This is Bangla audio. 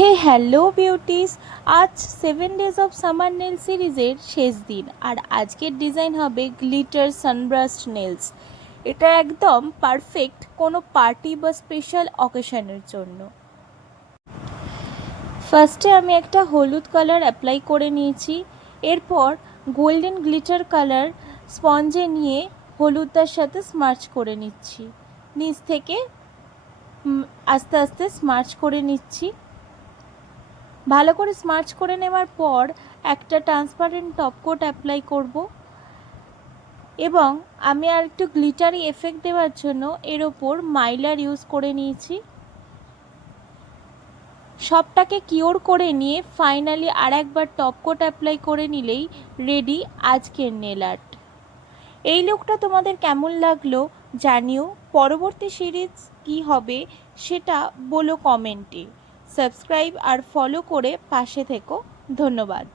হে হ্যালো বিউটিস, আজ 7 ডেজ অফ সামার নেল সিরিজের শেষ দিন। আর আজকের ডিজাইন হবে গ্লিটার সানব্রাস্ট নেলস। এটা একদম পারফেক্ট কোনো পার্টি বা স্পেশাল অকেশনের জন্য। ফার্স্টে আমি একটা হলুদ কালার অ্যাপ্লাই করে নিয়েছি। এরপর গোল্ডেন গ্লিটার কালার স্পঞ্জে নিয়ে হলুদটার সাথে স্মার্চ করে নিচ্ছি। নিচ থেকে আস্তে আস্তে স্মার্চ করে নিচ্ছি। ভালো করে স্মার্চ করে নেওয়ার পর একটা ট্রান্সপারেন্ট টপ কোট অ্যাপ্লাই করব এবং আমি আর একটু গ্লিটারি এফেক্ট দেওয়ার জন্য এর ওপর মাইলার ইউজ করে নিয়েছি। সবটাকে কিওর করে নিয়ে ফাইনালি আর একবার টপ কোট অ্যাপ্লাই করে নিলেই রেডি আজকের নেল আর্ট। এই লুকটা তোমাদের কেমন লাগলো জানিও। পরবর্তী সিরিজ কি হবে সেটা বলো কমেন্টে। সাবস্ক্রাইব আর ফলো করে পাশে থেকো। ধন্যবাদ।